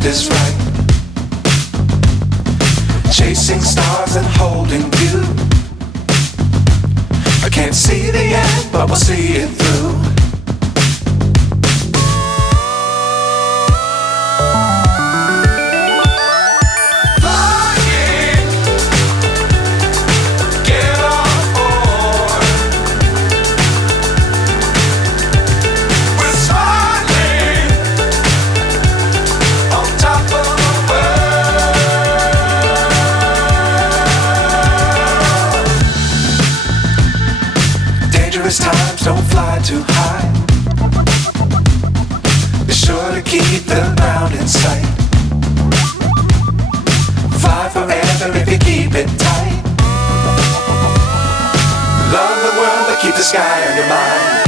left is right. Chasing stars and holding you. I can't see the end, but we'll see it through. Times don't fly too high. Be sure to keep the ground in sight. Fly forever if you keep it tight. Love the world but keep the sky on your mind.